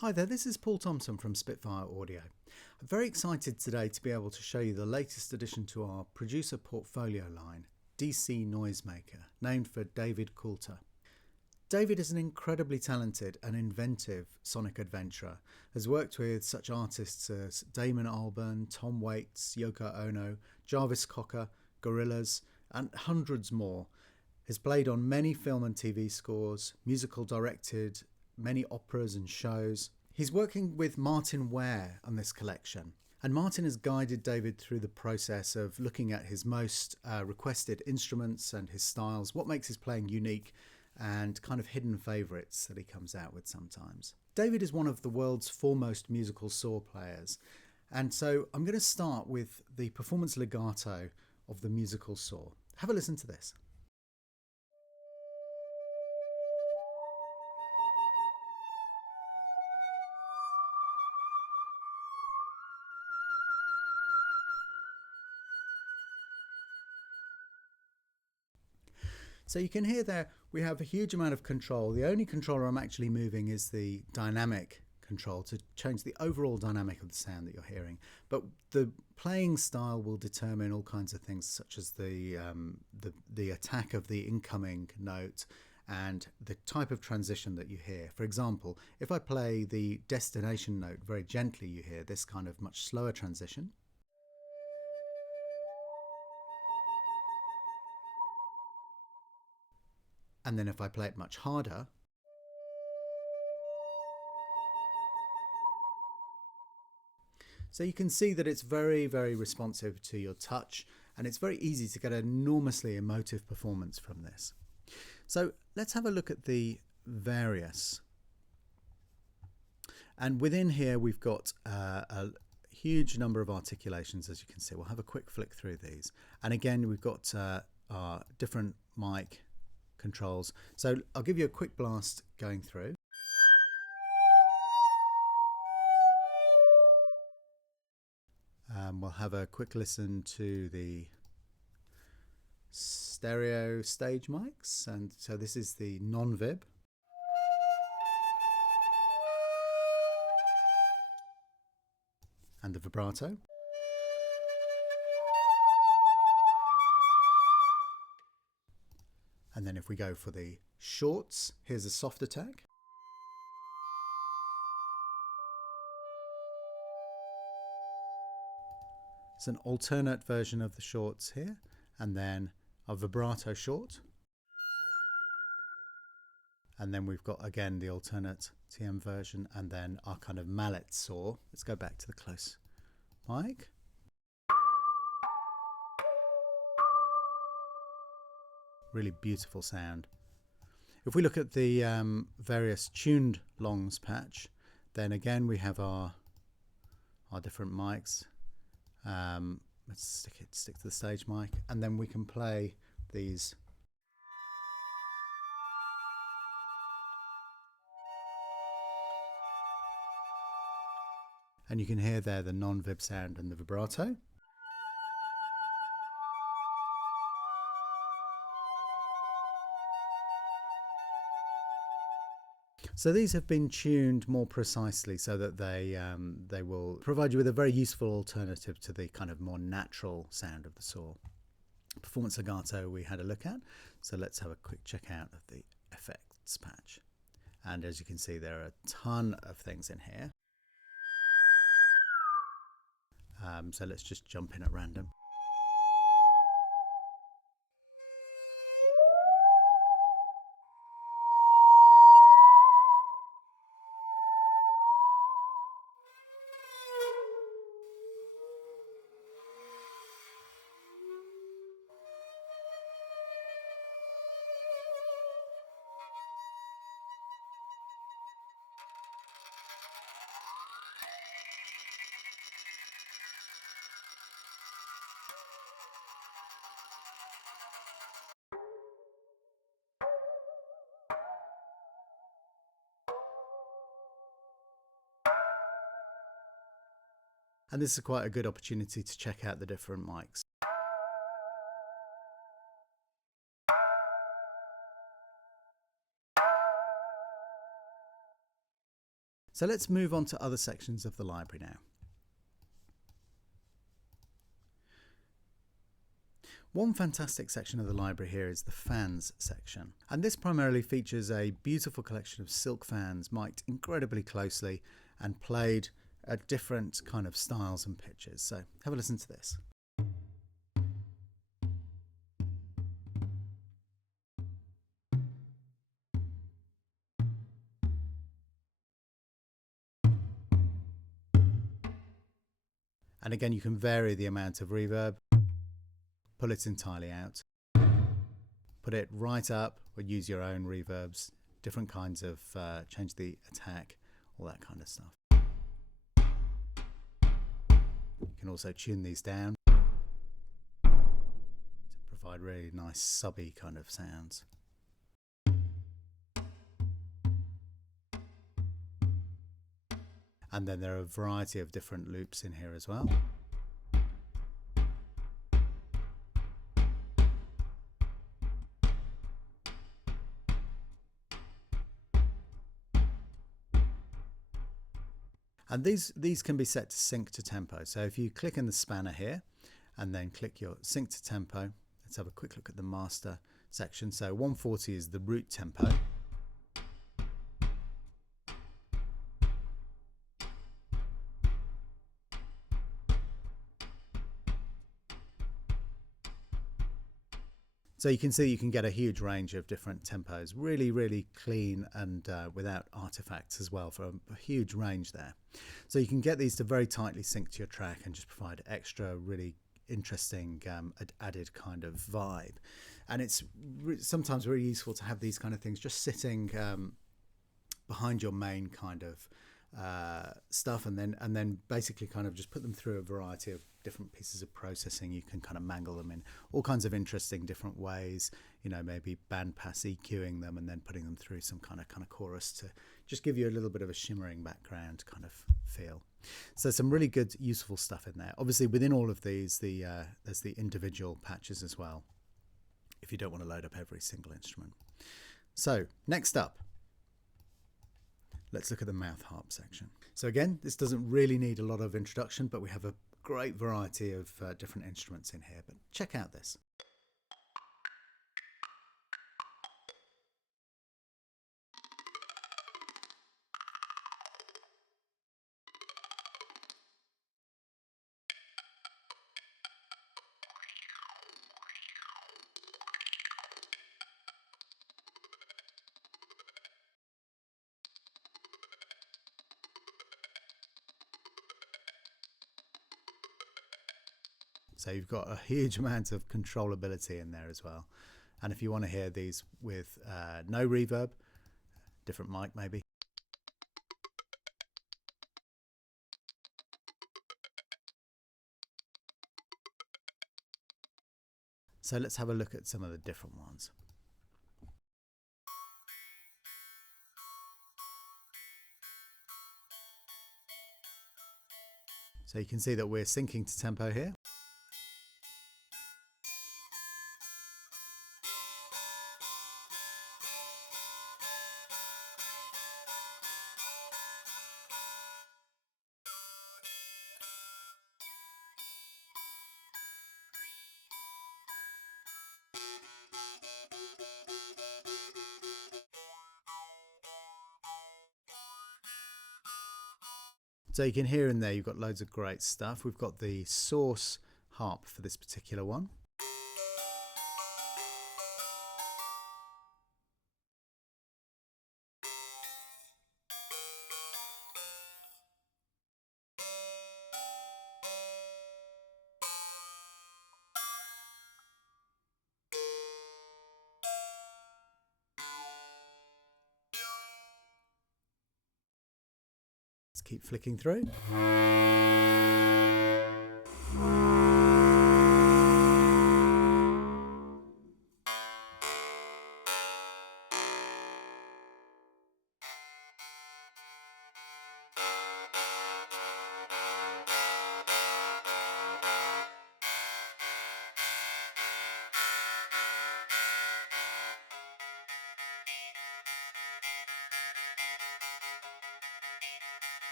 Hi there, this is Paul Thompson from Spitfire Audio. I'm very excited today to be able to show you the latest addition to our producer portfolio line, DC Noisemaker, named for David Coulter. David is an incredibly talented and inventive sonic adventurer, has worked with such artists as Damon Albarn, Tom Waits, Yoko Ono, Jarvis Cocker, Gorillaz, and hundreds more. Has played on many film and TV scores, musical directed many operas and shows. He's working with Martyn Ware on this collection, and Martyn has guided David through the process of looking at his most requested instruments and his styles, what makes his playing unique, and kind of hidden favourites that he comes out with sometimes. David is one of the world's foremost musical saw players, and so I'm going to start with the performance legato of the musical saw. Have a listen to this. So you can hear there we have a huge amount of control. The only controller I'm actually moving is the dynamic control to change the overall dynamic of the sound that you're hearing. But the playing style will determine all kinds of things, such as the attack of the incoming note and the type of transition that you hear. For example, if I play the destination note very gently, you hear this kind of much slower transition. And then if I play it much harder, so you can see that it's very, very responsive to your touch, and it's very easy to get an enormously emotive performance from this. So let's have a look at the various. And within here we've got a huge number of articulations, as you can see. We'll have a quick flick through these. And again, we've got our different mic controls. So I'll give you a quick blast going through. We'll have a quick listen to the stereo stage mics, and so this is the non-vib. And the vibrato. And then if we go for the shorts, here's a soft attack. It's an alternate version of the shorts here, and then a vibrato short. And then we've got again the alternate TM version, and then our kind of mallet saw. Let's go back to the close mic. Really beautiful sound. If we look at the various tuned longs patch, then again we have our different mics. Let's stick to the stage mic, and then we can play these. And you can hear there the non-vib sound and the vibrato. So these have been tuned more precisely so that they will provide you with a very useful alternative to the kind of more natural sound of the saw. Performance legato we had a look at, so let's have a quick check out of the effects patch. And as you can see, there are a ton of things in here. So let's just jump in at random. And this is quite a good opportunity to check out the different mics. So let's move on to other sections of the library now. One fantastic section of the library here is the fans section, and this primarily features a beautiful collection of silk fans mic'd incredibly closely and played at different kind of styles and pitches. So have a listen to this. And again, you can vary the amount of reverb, pull it entirely out, put it right up, or use your own reverbs, different kinds of, change the attack, all that kind of stuff. You can also tune these down to provide really nice subby kind of sounds. And then there are a variety of different loops in here as well. And these can be set to sync to tempo. So if you click in the spanner here and then click your sync to tempo, let's have a quick look at the master section. So 140 is the root tempo. So you can see you can get a huge range of different tempos, really, really clean and without artifacts as well, for a huge range there. So you can get these to very tightly sync to your track and just provide extra really interesting added kind of vibe. And it's sometimes very useful to have these kind of things just sitting behind your main kind of stuff, and then basically kind of just put them through a variety of different pieces of processing. You can kind of mangle them in all kinds of interesting different ways, you know, maybe bandpass EQing them and then putting them through some kind of chorus to just give you a little bit of a shimmering background kind of feel. So some really good useful stuff in there. Obviously within all of these there's the individual patches as well, if you don't want to load up every single instrument. So next up, let's look at the mouth harp section. So again, this doesn't really need a lot of introduction, but we have a great variety of different instruments in here. But check out this. So you've got a huge amount of controllability in there as well. And if you want to hear these with no reverb, different mic maybe. So let's have a look at some of the different ones. So you can see that we're syncing to tempo here. So you can hear in there, you've got loads of great stuff. We've got the source harp for this particular one. Let's keep flicking through.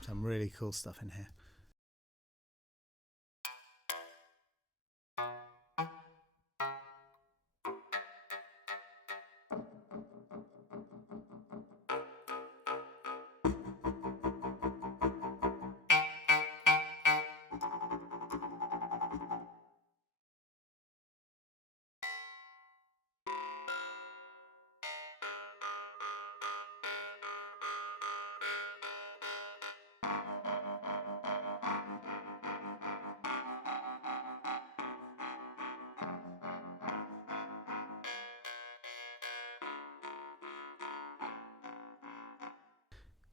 Some really cool stuff in here.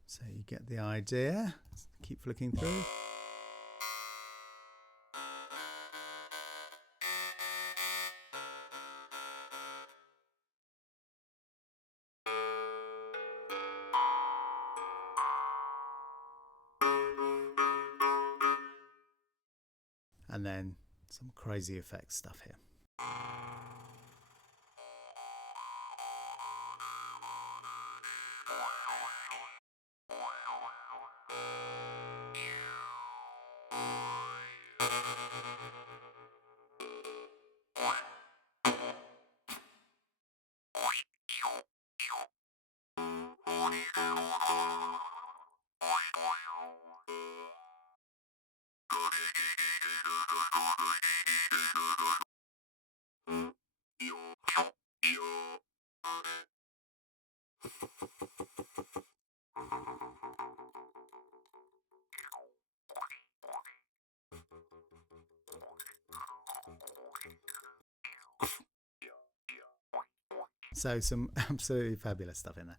So you get the idea. Keep flicking through. And then some crazy effects stuff here. So some absolutely fabulous stuff in there.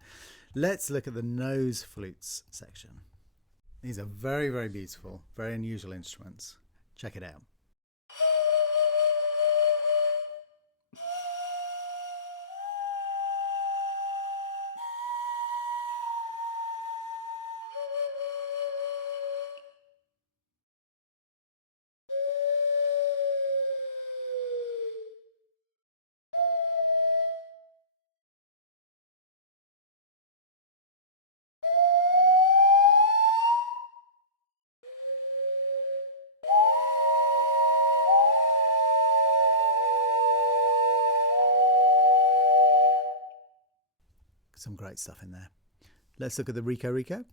Let's look at the nose flutes section. These are very, very beautiful, very unusual instruments. Check it out. Some great stuff in there. Let's look at the reco.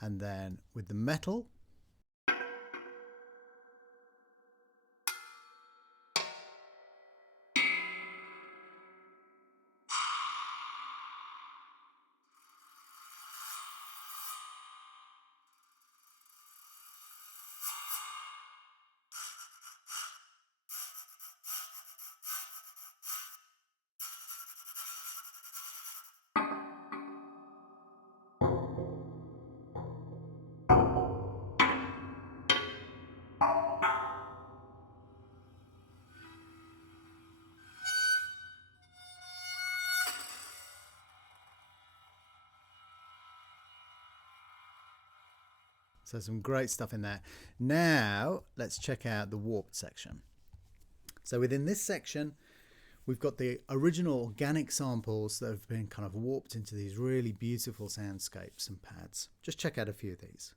And then with the metal. So some great stuff in there. Now let's check out the warped section. So within this section, we've got the original organic samples that have been kind of warped into these really beautiful soundscapes and pads. Just check out a few of these.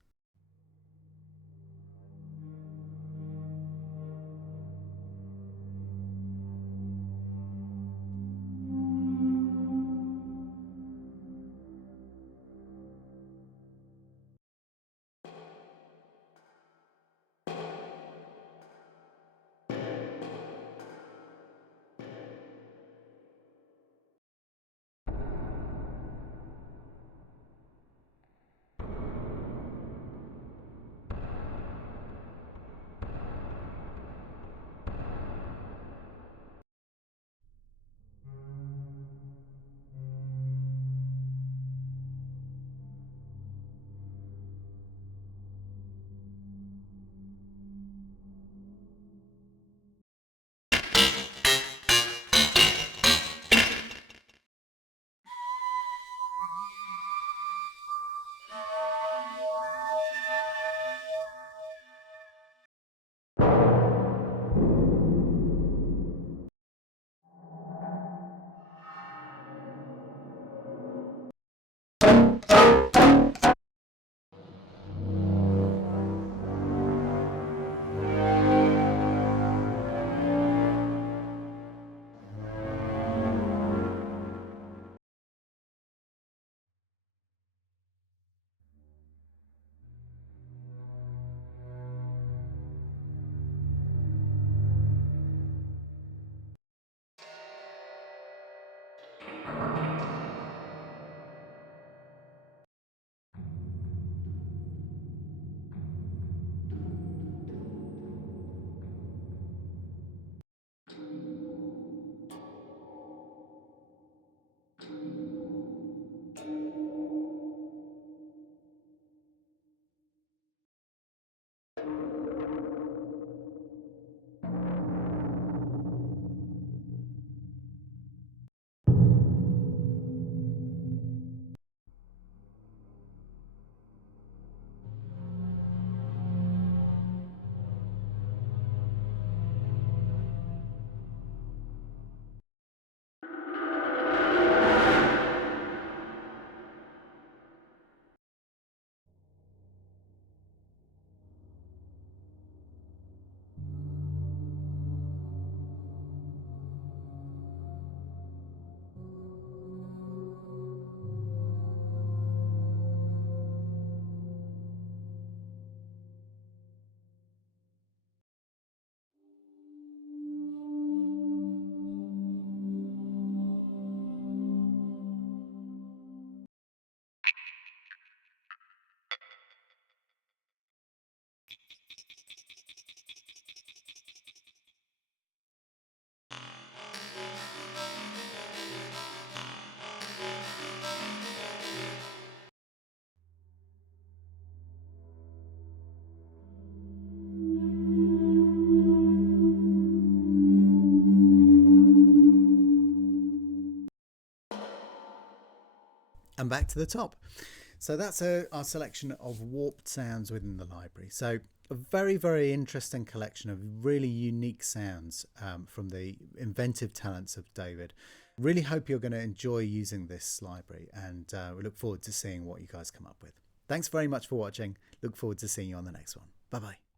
back to the top. So that's our selection of warped sounds within the library. So a very, very interesting collection of really unique sounds from the inventive talents of David. Really hope you're going to enjoy using this library, and we look forward to seeing what you guys come up with. Thanks very much for watching. Look forward to seeing you on the next one. Bye-bye.